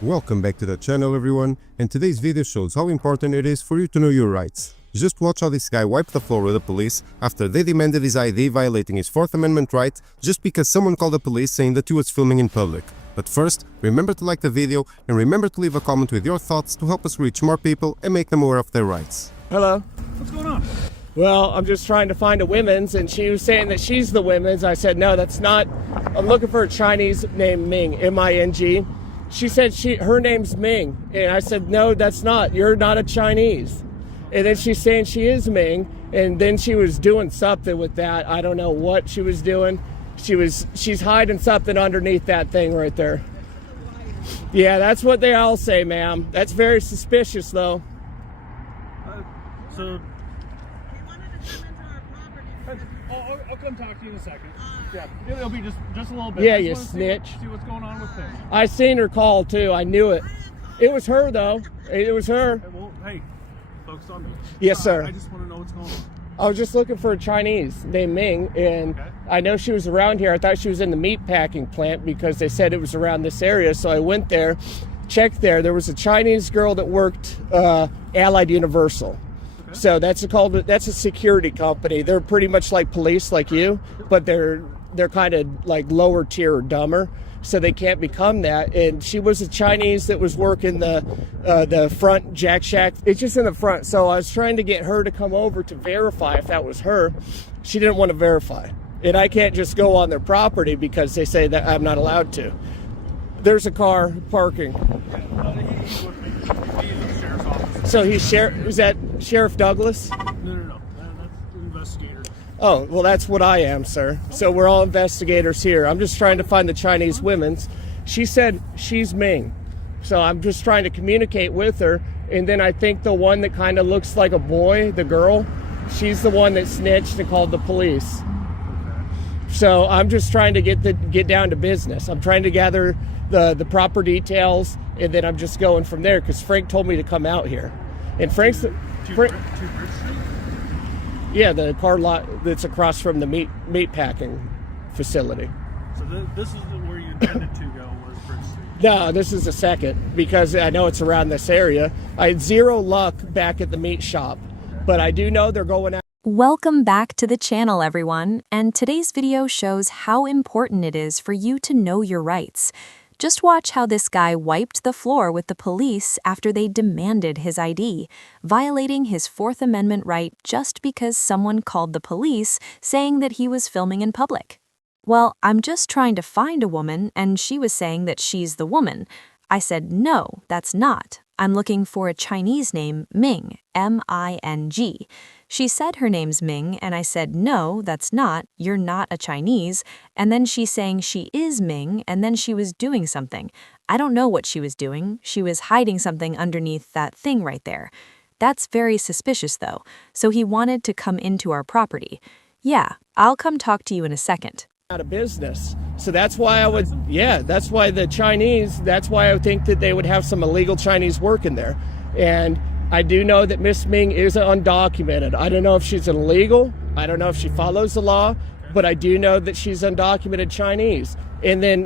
Welcome back to the channel everyone, and today's video shows how important it is for you to know your rights. Just watch how this guy wiped the floor with the police after they demanded his ID, violating his 4th Amendment right just because someone called the police saying that he was filming in public. But first, remember to like the video and remember to leave a comment with your thoughts to help us reach more people and make them aware of their rights. Hello. What's going on? Well, I'm just trying to find a women's, and she was saying that she's the women's. I said, no, that's not. I'm looking for a Chinese named Ming, M-I-N-G. She said her name's Ming, and I said, no, that's not. You're not a Chinese. And then she's saying she is Ming, and then she was doing something with that. I don't know what she was doing. She's hiding something underneath that thing right there. Yeah, that's what they all say, ma'am. That's very suspicious, though. So I'll come talk to you in a second. Yeah, it'll be just a little bit. Yeah, you snitch. See what's going on with him. I seen her call too. I knew it. It was her though. It was her. Well, hey, focus on me. Yes, sir. I just want to know what's going on. I was just looking for a Chinese named Ming, and Okay. I know she was around here. I thought she was in the meat packing plant because they said it was around this area. So I went there, checked there. There was a Chinese girl that worked Allied Universal. So that's a security company. They're pretty much like police, like you, but they're kind of like lower tier or dumber, so they can't become that. And she was a Chinese that was working the front Jack Shack. It's just in the front. So I was trying to get her to come over to verify if that was her. She didn't want to verify, and I can't just go on their property because they say that I'm not allowed to. There's a car parking. He's with me. He's in the sheriff's office. So is that Sheriff Douglas? No. That's the investigator. Oh, well, that's what I am, sir. So we're all investigators here. I'm just trying to find the Chinese women's. She said she's Ming. So I'm just trying to communicate with her. And then I think the one that kind of looks like a boy, the girl, she's the one that snitched and called the police. So I'm just trying to get down to business. I'm trying to gather the proper details, and then I'm just going from there because Frank told me to come out here. And Frank, Bridge Street? yeah, the car lot that's across from the meat packing facility. So this is where you intended to go, was Bridge Street. No, this is the second because I know it's around this area. I had zero luck back at the meat shop, but I do know they're going out. Welcome back to the channel, everyone, and today's video shows how important it is for you to know your rights. Just watch how this guy wiped the floor with the police after they demanded his ID, violating his 4th Amendment right just because someone called the police saying that he was filming in public. Well, I'm just trying to find a woman, and she was saying that she's the woman. I said, no, that's not. I'm looking for a Chinese name, Ming, M-I-N-G. She said her name's Ming, and I said, no, that's not. You're not a Chinese. And then she's saying she is Ming, and then she was doing something. I don't know what she was doing. She was hiding something underneath that thing right there. That's very suspicious, though. So he wanted to come into our property. Yeah, I'll come talk to you in a second. Out of business. So that's why that's why the Chinese, that's why I think that they would have some illegal Chinese working there. And I do know that Miss Ming is undocumented. I don't know if she's illegal. I don't know if she follows the law, but I do know that she's undocumented Chinese. And then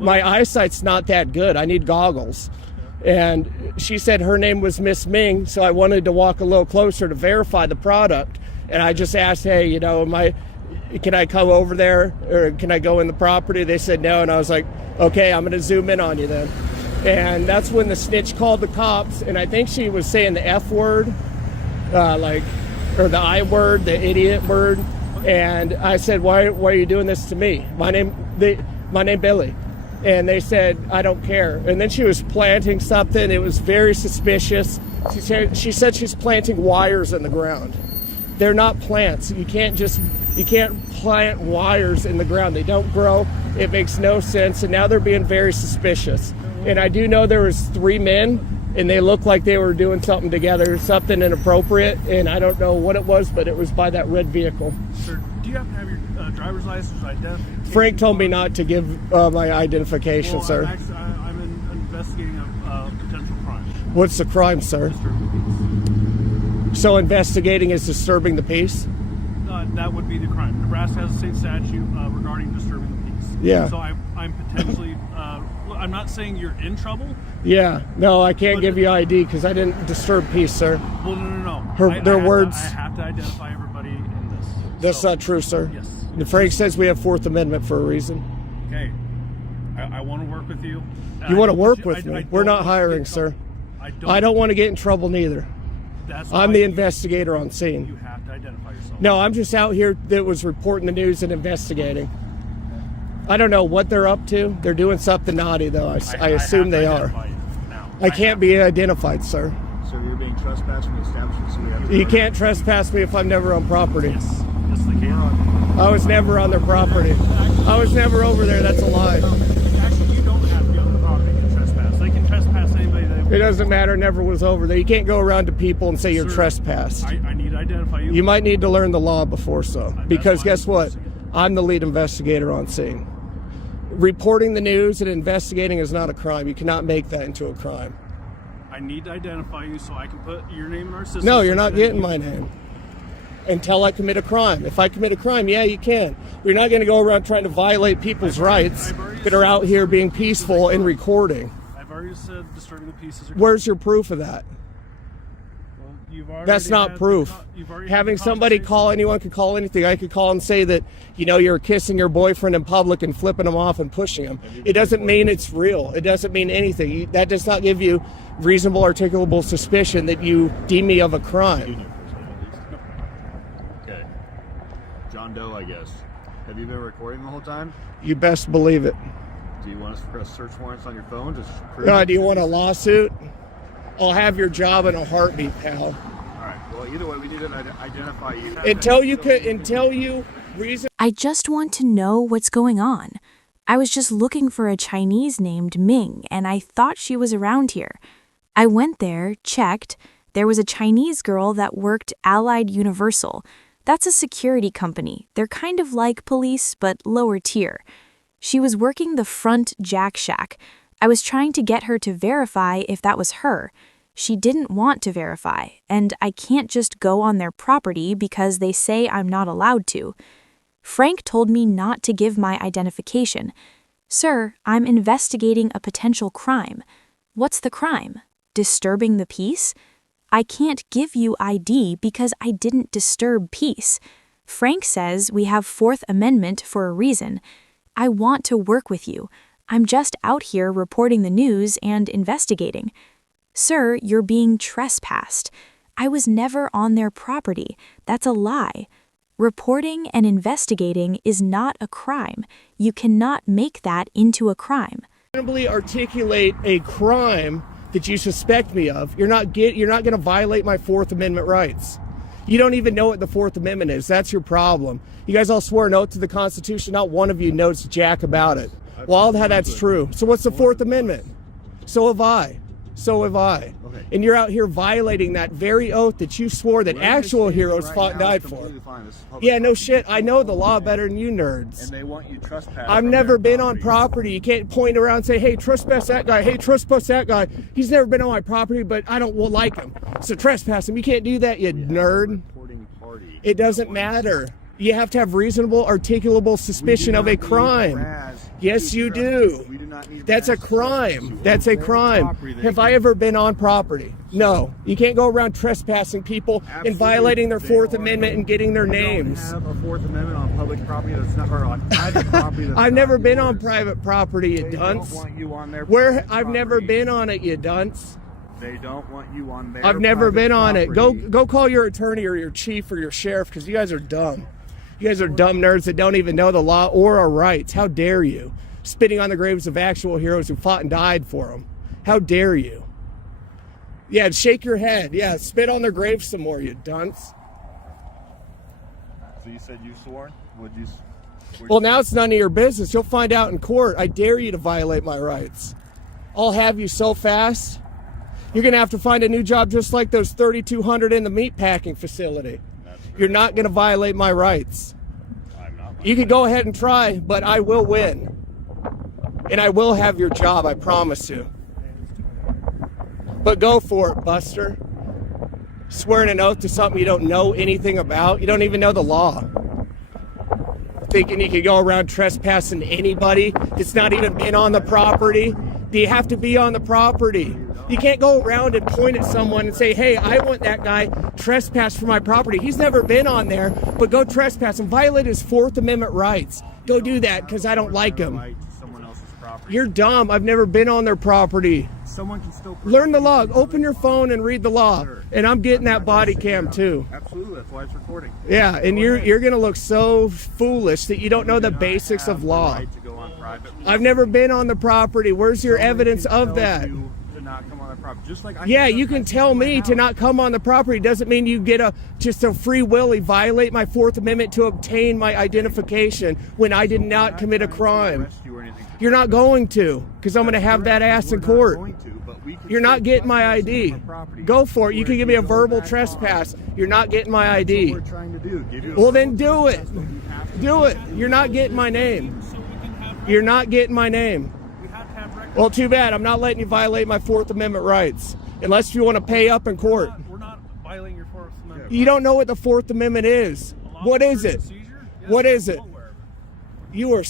my eyesight's not that good. I need goggles. And she said her name was Miss Ming, so I wanted to walk a little closer to verify the product. And I just asked, hey, can I come over there, or can I go in the property? They said no, and I was like, okay, I'm going to zoom in on you then. And that's when the snitch called the cops, and I think she was saying the F word, or the I word, the idiot word. And I said, why are you doing this to me? My name Billy. And they said, I don't care. And then she was planting something. It was very suspicious. She said she's planting wires in the ground. They're not plants. You can't plant wires in the ground. They don't grow. It makes no sense. And now they're being very suspicious. And I do know there was 3 men, and they looked like they were doing something together, something inappropriate. And I don't know what it was, but it was by that red vehicle. Sir, do you happen to have your driver's license identification? Frank told me not to give my identification, Well, sir. I'm investigating a potential crime. What's the crime, sir? So investigating is disturbing the peace? That would be the crime. Nebraska has a state statute regarding disturbing the peace. Yeah. So I'm potentially I'm not saying you're in trouble. Yeah, no, I can't give you ID because I didn't disturb peace, sir. Well, no. Their words. I have to identify everybody in this. That's not true, sir. Yes. Frank says we have Fourth Amendment for a reason. Okay. I want to work with you. You want to work with me? We're not hiring, sir. I don't want to get in trouble neither. I'm the investigator on scene. You have to identify yourself. No, I'm just out here that was reporting the news and investigating. I don't know what they're up to. They're doing something naughty, though. I assume they are. I can't be identified, sir. So you're being trespassed from the establishment, so we have to... You can't trespass me if I'm never on property. Yes, they can. I was never on their property. I was never over there. That's a lie. Actually, you don't have to be on the property to trespass. They can trespass anybody they... It doesn't matter. Never was over there. You can't go around to people and say you're trespassed. I need to identify you. You might need to learn the law before so. Because fine. guess what? I'm the lead investigator on scene. Reporting the news and investigating is not a crime. You cannot make that into a crime. I need to identify you so I can put your name in our system. No, you're not getting my name until I commit a crime. If I commit a crime, yeah, you can. You're not going to go around trying to violate people's rights that are out here being peaceful and recording. I've already said disturbing the peace is a crime. Where's your proof of that? That's not proof. Having somebody call, anyone can call anything. I could call and say that, you're kissing your boyfriend in public and flipping him off and pushing him. It doesn't mean it's real. It doesn't mean anything. That does not give you reasonable, articulable suspicion that you deem me of a crime. Okay. John Doe, I guess. Have you been recording the whole time? You best believe it. Do you want us to press search warrants on your phone? Just prove Do you want a lawsuit? I'll have your job in a heartbeat, pal. All right. Well, either way, we need to identify you. Until you reason. I just want to know what's going on. I was just looking for a Chinese named Ming, and I thought she was around here. I went there, checked. There was a Chinese girl that worked Allied Universal. That's a security company. They're kind of like police, but lower tier. She was working the front Jack Shack. I was trying to get her to verify if that was her. She didn't want to verify, and I can't just go on their property because they say I'm not allowed to. Frank told me not to give my identification. Sir, I'm investigating a potential crime. What's the crime? Disturbing the peace? I can't give you ID because I didn't disturb peace. Frank says we have Fourth Amendment for a reason. I want to work with you. I'm just out here reporting the news and investigating. Sir, you're being trespassed. I was never on their property. That's a lie. Reporting and investigating is not a crime. You cannot make that into a crime. Reasonably articulate a crime that you suspect me of. You're not going to violate my Fourth Amendment rights. You don't even know what the Fourth Amendment is. That's your problem. You guys all swore an oath to the Constitution. Not one of you knows jack about it. Well, that's true. So what's the Fourth Amendment? So have I. Okay. And you're out here violating that very oath that you swore that actual heroes fought and died for. Yeah, no shit. I know the law better than you nerds. And they want you trespassed. I've never been on property. You can't point around and say, hey, trespass that guy. Hey, trespass that guy. He's never been on my property, but I don't like him. So trespass him. You can't do that, you nerd. It doesn't matter. You have to have reasonable, articulable suspicion of a crime. Yes, you do. That's a crime. That's a crime. Have I ever been on property? No. You can't go around trespassing people and violating their Fourth Amendment and getting their names. They don't have a Fourth Amendment on public property that's not, or on private property that's I've not never been on yours. private property, you They dunce. don't want you on their Where private I've never property. been on it, you dunce. They don't want you on their I've never private been on it. property. Go call your attorney or your chief or your sheriff because you guys are dumb. You guys are dumb nerds that don't even know the law or our rights. How dare you? Spitting on the graves of actual heroes who fought and died for them. How dare you? Yeah, shake your head. Yeah, spit on their graves some more, you dunce. So you said you sworn? Would you? Well, now it's none of your business. You'll find out in court. I dare you to violate my rights. I'll have you so fast. You're going to have to find a new job just like those 3,200 in the meatpacking facility. You're not going to violate my rights. I'm not. You can go ahead and try, but I will win. And I will have your job, I promise you. But go for it, Buster. Swearing an oath to something you don't know anything about. You don't even know the law. Thinking you can go around trespassing anybody that's not even been on the property. You have to be on the property. You can't go around and point at someone and say, hey, I want that guy trespass from my property. He's never been on there, but go trespass and violate his Fourth Amendment rights. Go do that because I don't like him. Right to someone else's property. You're dumb. I've never been on their property. Someone can still Learn the law. Open your phone and read the law. And I'm getting that body cam too. Absolutely, that's why it's recording. Yeah, and you're gonna look so foolish that you don't know the basics of law. Right to go on private. I've never been on the property. Where's your evidence of that? To not come on the property. Just like Yeah, you can tell me to not come on the property. Doesn't mean you get just a free willy violate my Fourth Amendment to obtain my identification when I did not commit a crime. You're not going to, because I'm going to have that ass in court. You're not getting my ID. Go for it. You can give me a verbal trespass. You're not getting my ID. Well, then do it. Do it. You're not getting my name. You're not getting my name. Well, too bad. I'm not letting you violate my Fourth Amendment rights unless you want to pay up in court. We're not violating your Fourth Amendment. You don't know what the Fourth Amendment is. What is it? What is it? You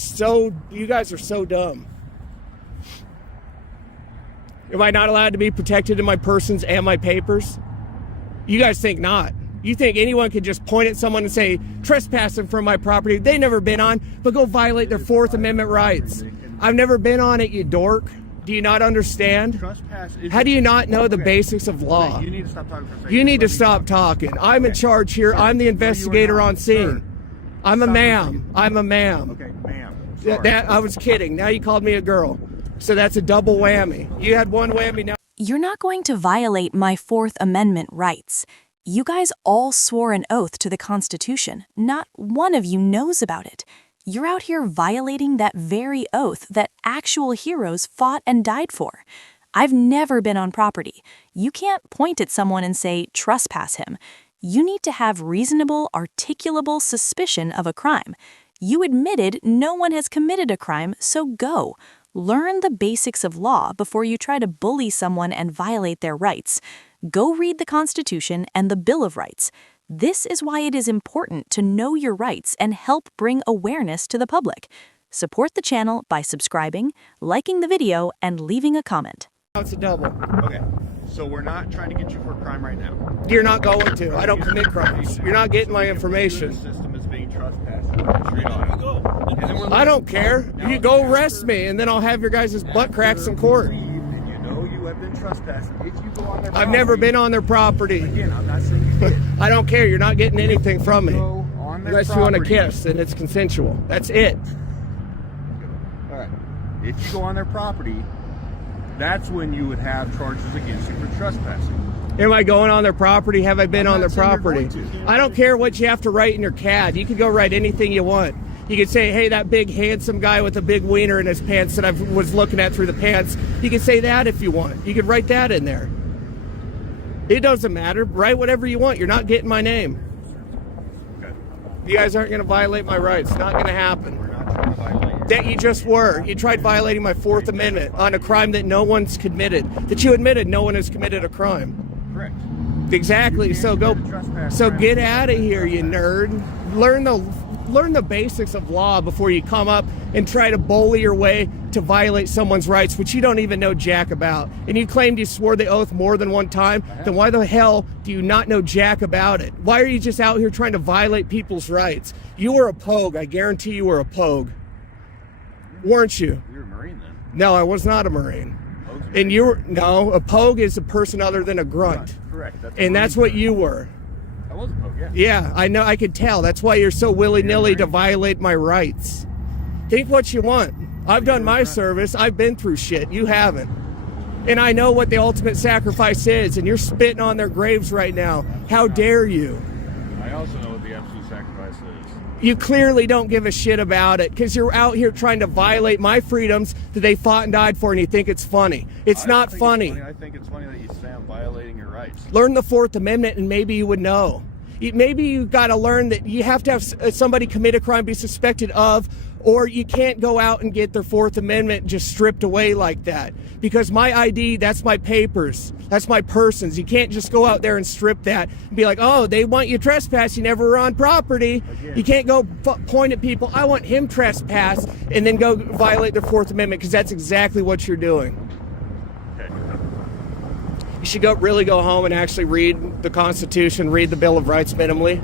guys are so dumb. Am I not allowed to be protected in my persons and my papers? You guys think not. You think anyone could just point at someone and say, trespassing from my property. They've never been on, but go violate their Fourth Amendment rights. I've never been on it, you dork. Do you not understand? How do you not know the basics of law? You need to stop talking for a second. You need to stop talking. I'm in charge here. I'm the investigator on scene. I'm a ma'am. I'm a ma'am. Okay, ma'am. That I was kidding. Now you called me a girl. So that's a double whammy. You had one whammy, now. You're not going to violate my Fourth Amendment rights. You guys all swore an oath to the Constitution. Not one of you knows about it. You're out here violating that very oath that actual heroes fought and died for. I've never been on property. You can't point at someone and say, trespass him. You need to have reasonable, articulable suspicion of a crime. You admitted no one has committed a crime, so go. Learn the basics of law before you try to bully someone and violate their rights. Go read the Constitution and the Bill of Rights. This is why it is important to know your rights and help bring awareness to the public. Support the channel by subscribing, liking the video, and leaving a comment. It's a double. Okay, so we're not trying to get you for a crime right now. You're not going to. I don't commit crimes. You're not getting my information. The system is being trespassed. I don't care. You go arrest me, and then I'll have your guys' butt cracks in court. And you know you have been trespassing. If you go on their I've never been on their property. Again, I'm not saying you did. I don't care. You're not getting anything from me. Go on their Unless you want to property. kiss, and it's consensual. That's it. All right. If you go on their property, that's when you would have charges against you for trespassing. Am I going on their property? Have I been I'm on their not saying you're property? going to. I don't care what you have to write in your CAD. You can go write anything you want. You could say, hey, that big handsome guy with a big wiener in his pants that I was looking at through the pants. You can say that if you want. You could write that in there. It doesn't matter. Write whatever you want. You're not getting my name. Okay. You guys aren't going to violate my rights. It's not going to happen. We're not trying to violate. That you just were. You tried violating my Fourth Amendment on a crime that no one's committed. That you admitted no one has committed a crime. Correct. Exactly. So go. So get out of here, you nerd. Learn the basics of law before you come up and try to bully your way to violate someone's rights, which you don't even know jack about. And you claimed you swore the oath more than one time. Then why the hell do you not know jack about it? Why are you just out here trying to violate people's rights? You were a pogue. I guarantee you were a pogue. Weren't you? You're a Marine then. No, I was not a Marine. And you were, no, a pogue is a person other than a grunt. Correct. And that's what you were. I was a poke, yeah. Yeah, I know, I could tell. That's why you're so willy-nilly to violate my rights. Think what you want. I've done my service. I've been through shit. You haven't. And I know what the ultimate sacrifice is, and you're spitting on their graves right now. How dare you? I also know what the absolute sacrifice is. You clearly don't give a shit about it because you're out here trying to violate my freedoms that they fought and died for, and you think it's funny. It's not funny. I think it's funny that you say I'm violating your rights. Learn the Fourth Amendment, and maybe you would know. Maybe you got to learn that you have to have somebody commit a crime, be suspected of, or you can't go out and get their Fourth Amendment just stripped away like that. Because my ID, that's my papers. That's my persons. You can't just go out there and strip that and be like, oh, they want you trespass. You never were on property. You can't go point at people. I want him trespass and then go violate their Fourth Amendment because that's exactly what you're doing. You should really go home and actually read the Constitution, read the Bill of Rights minimally,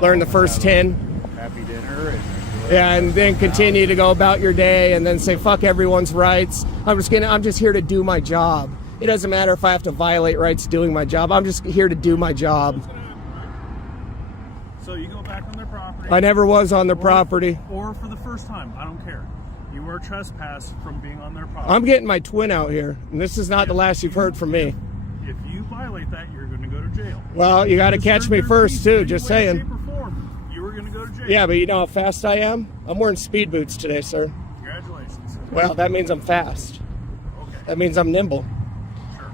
learn the first 10. Happy dinner. And then continue to go about your day and then say, fuck everyone's rights. I'm just here to do my job. It doesn't matter if I have to violate rights doing my job. I'm just here to do my job. So you go back on their property. I never was on their property. Or for the first time, I don't care. You were trespassed from being on their property. I'm getting my twin out here, and this is not the last you've heard from me. If you violate that, you're going to go to jail. Well, you got to catch me first, too, just saying. Shape or form, you were going to go to jail. Yeah, but you know how fast I am? I'm wearing speed boots today, sir. Congratulations. Well, that means I'm fast. Okay. That means I'm nimble. Sure.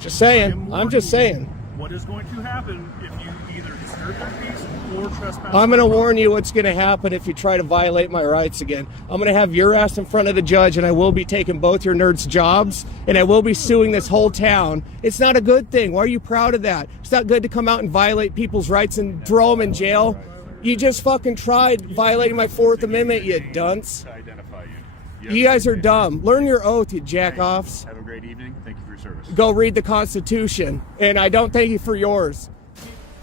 Just saying. I'm just saying. What is going to happen if you either disturb their peace or trespass? I'm going to warn you what's going to happen if you try to violate my rights again. I'm going to have your ass in front of the judge, and I will be taking both your nerds' jobs, and I will be suing this whole town. It's not a good thing. Why are you proud of that? It's not good to come out and violate people's rights and throw them in jail. You just fucking tried violating my Fourth Amendment, you dunce. To identify you. You guys are dumb. Learn your oath, you jack-offs. Have a great evening. Thank you for your service. Go read the Constitution, and I don't thank you for yours.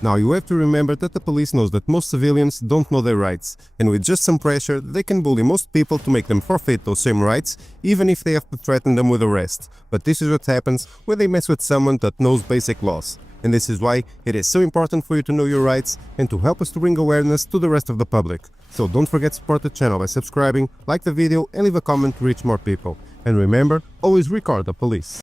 Now you have to remember that the police knows that most civilians don't know their rights, and with just some pressure they can bully most people to make them forfeit those same rights, even if they have to threaten them with arrest. But this is what happens when they mess with someone that knows basic laws. And this is why it is so important for you to know your rights and to help us to bring awareness to the rest of the public. So don't forget to support the channel by subscribing, like the video and leave a comment to reach more people. And remember, always record the police.